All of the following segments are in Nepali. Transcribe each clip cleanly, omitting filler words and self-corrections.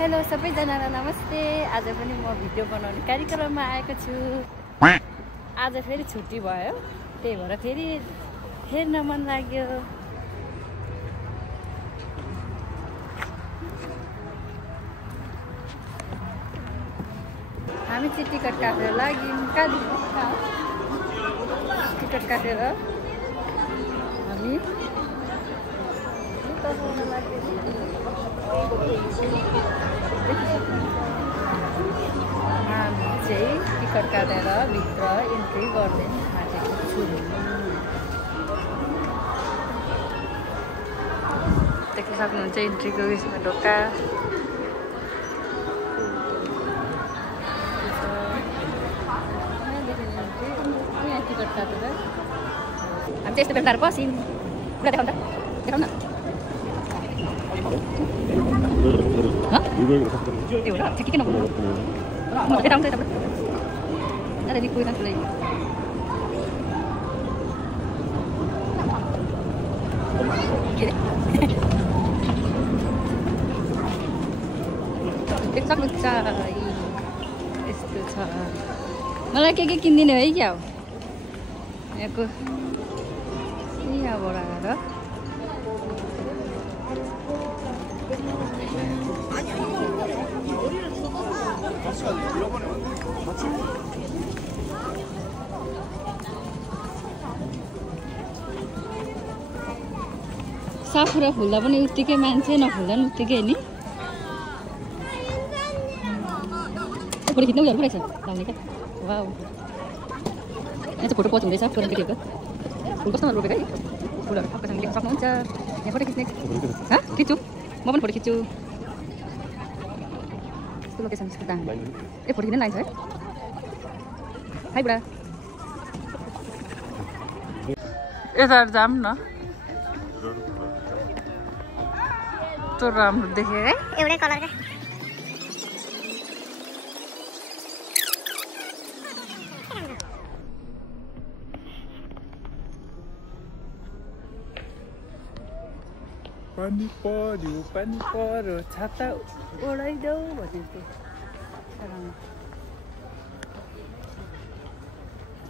हेलो सबैजनालाई नमस्ते। आज पनि म भिडियो बनाउने कार्यक्रममा आएको छु। आज फेरि छुट्टी भयो, त्यही भएर फेरि हेर्न मन लाग्यो। हामी चाहिँ टिकट काटेर लाग्यौँ। टिकट काटेर हामी चाहिँ टिकट काटेर भित्र इन्ट्री गर्ने आँटेको छु। देख्न सक्नुहुन्छ इन्ट्रीको उयसमा ढोका। यहाँ टिकट काटेर हामी चाहिँ यस्तो बेलुका पस्यौँ। पुरा देखाउँ न त्यो हो र ठिकै नभन्नु यता आउँछ यताबाट यता कोही कान्छुलाई सक्नुहुन्छ यस्तो छ। मलाई के किनिदिने है क्या हो यहाँको यहाँबाट आएर साकुरा फुल्दा पनि उत्तिकै मान्छे, नफुल्दा पनि उत्तिकै नि। फोटो खिच्नु उयोहरू रहेछ लाउने क्या। वाउ, यहाँ चाहिँ फोटो पोज हुँदैछ फोटो केटीहरूको। फुल कस्तो रोपेको है, फुलहरू ठक्कसँग लेख्न सक्नुहुन्छ। यहाँ फोटो खिच्ने खिच्छु, म पनि फोटो खिच्छु। यस्तो लोकेसन यस्तो दामी। ए फोटो खिच्ने लाइन छ है। हाई बुढा, यता जाऊँ न। तो राम्रो देखे है, एउटै कलरका। पानी पर्यो छाता ओढाइदेऊ भनेको।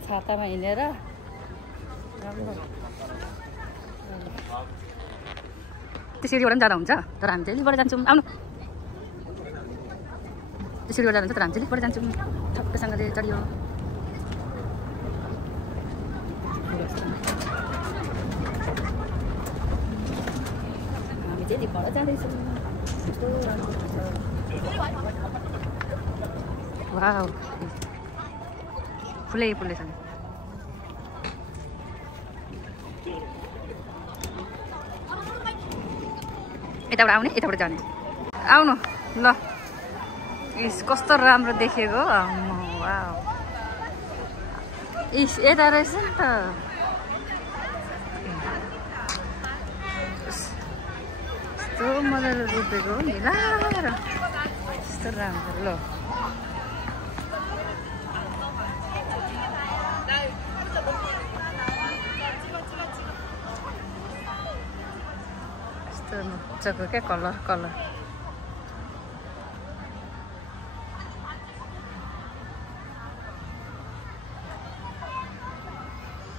छातामा हिँडेर त्यो सिँढीबाट पनि जाँदा हुन्छ, तर हामी चाहिँ लिफबाट जान्छौँ। आउनु, त्यो सिँढीबाट जाँदा हुन्छ, तर हामी चाहिँ लिफबाट जान्छौँ। ठक्कसँगले चढियो। हामी चाहिँ लिफबाट जाँदैछौँ। वाउ, फुलै छ। यताबाट आउने, यताबाट जाने। आउनु ल, इस कस्तो राम्रो देखेको। वाउ, इस यता रहेछ नि त। यस्तो मजाले रोपेको मिलाएर, यस्तो राम्रो। ल मजाको क्या कलर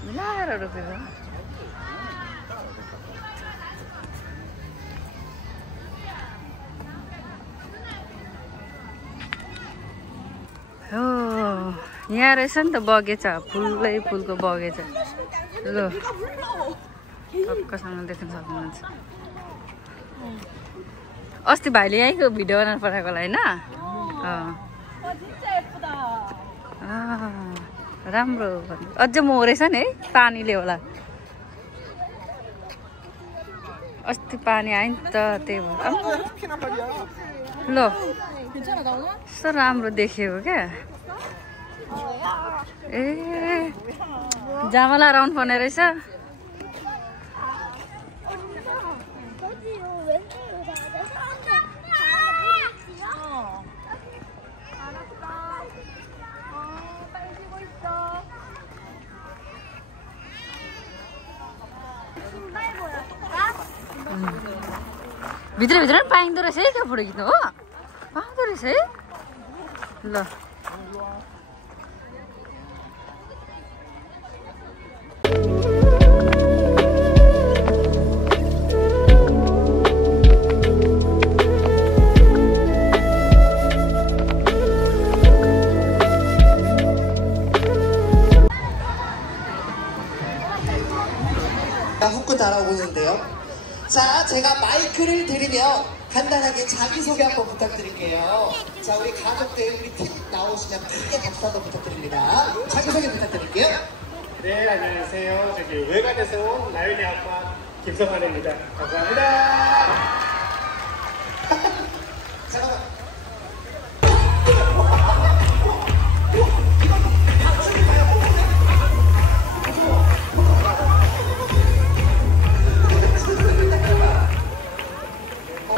मिलाएर रोपेको। हो यहाँ रहेछ नि त बगैँचा, फुलै फुलको बगैँचा। ल टक्कसँग देख्न सक्नुहुन्छ। अस्ति भाइले यहीँको भिडियो बनाएर पठाएको होला होइन। राम्रो अझ मो रहेछ नि है, पानीले होला। अस्ति पानी आयो नि त, त्यही भएर। ल यस्तो राम्रो देखियो क्या। ए जामला राउन्ड पर्ने रहेछ। भित्र भित्र पनि पाइँदो रहेछ है त्यो फोटो खिच्नु हो। पाउँदो रहेछ है ल 후끈 달아오는데요. 자, 제가 마이크를 드리면 간단하게 자기소개 한번 부탁드릴게요. 자, 우리 가족들, 우리 팀 나오시면 크게 박수 한번 부탁드립니다. 자기소개 부탁드릴게요. 네, 안녕하세요. 저기 외관에서 온 라윤이 아빠 김성환입니다. 감사합니다. 잠깐만.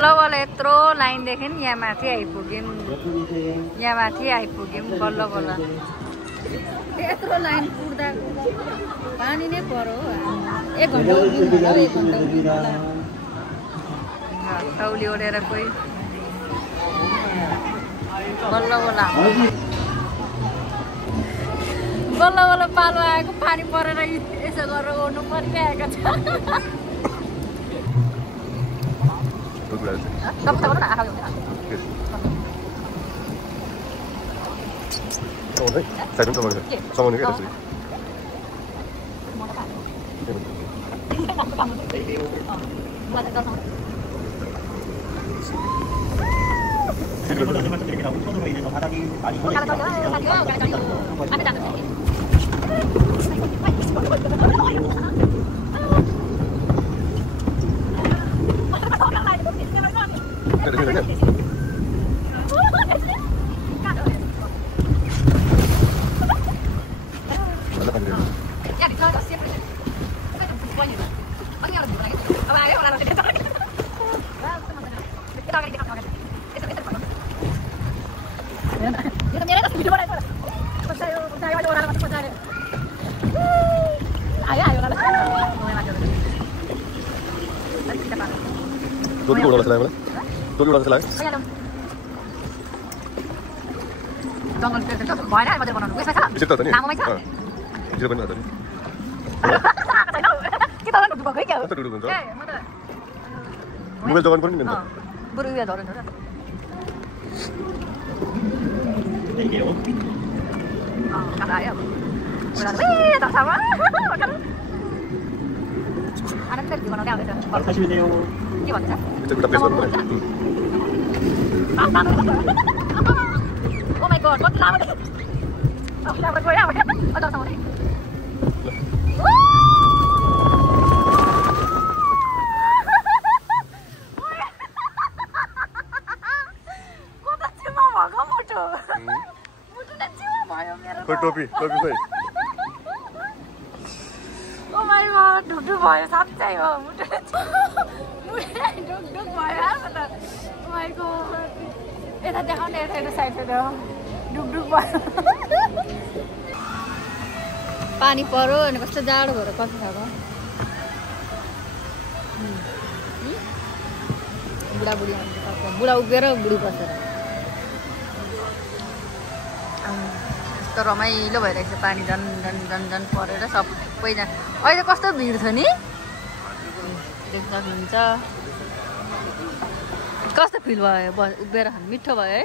बल्ल यत्रो लाइनदेखि यहाँ माथि आइपुग्यौँ यहाँ माथि आइपुग्यौँ बल्ल बल्ल यत्रो लाइन पुग्दा पानी नै पर्यो 1 घन्टा उभिनु होला 1 घन्टा उभिनु होला तौली ओढेर कोही बल्ल बल्ल बल्ल बल्ल पालो आएको पानी परेर यसो गरेर ओड्नु परिरहेको छ Kamu tahu nak apa yang? Oh, hey. Saya pun sama ni. Sama ni ke ada sini? Tôi biết udah selesai mana? Tôi biết udah selesai. Jangan tertentu, banyak macam mana? Wes macam. Bisa tadi. Nama macam. Bisa benar tadi. Kita orang duduk bagai kau. Kita duduk bentar. Okay, betul. Mobile jangan pergi bentar. Baru ya dorong dorong. Kata ayam. Berarti, tak sama. Anak saya gimana kau itu? 다시 video. Gimana? Itu kita place baru. Oh my god, kau lama deh. Oh, lama gue ya. Oh, tak sama deh. Kau tak cuma makan mutu. Mutu tak cuma makan merah. Kau topi kau. Oh my god, duduk भयो साँच्चै हो मुटु ढुकढुक भयो यार म त oh my god यता देखाउने यता साइडतिर ढुकढुक भयो पानी पर्यो अनि कस्तो जाडो भएर कस्तो छ बुढाबुढी बुढा उभिएर बुढी बसेर यस्तो रमाइलो भइरहेको छ पानी झन् झन् झन् झन् परेर सबैजना अहिले कस्तो भिड छ नि देख्न सक्नुहुन्छ कस्तो फिल भयो उभिएर खानु मिठो भयो है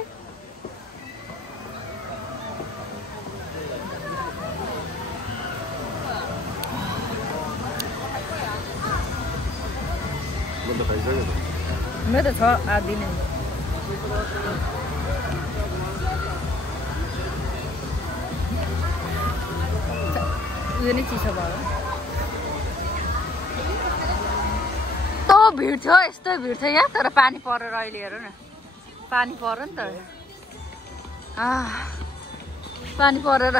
मेरो त छ आधी नै उयो नै चिसो भयो यस्तो भिड थियो यस्तो भिड थियो यहाँ तर पानी परेर अहिले हेर न पानी पर्यो नि त पानी परेर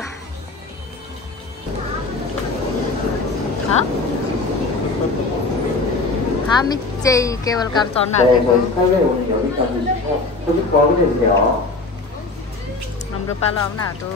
हामी चाहिँ केबल कार चढ्न आँटेको हाम्रो पालो आउन आँटो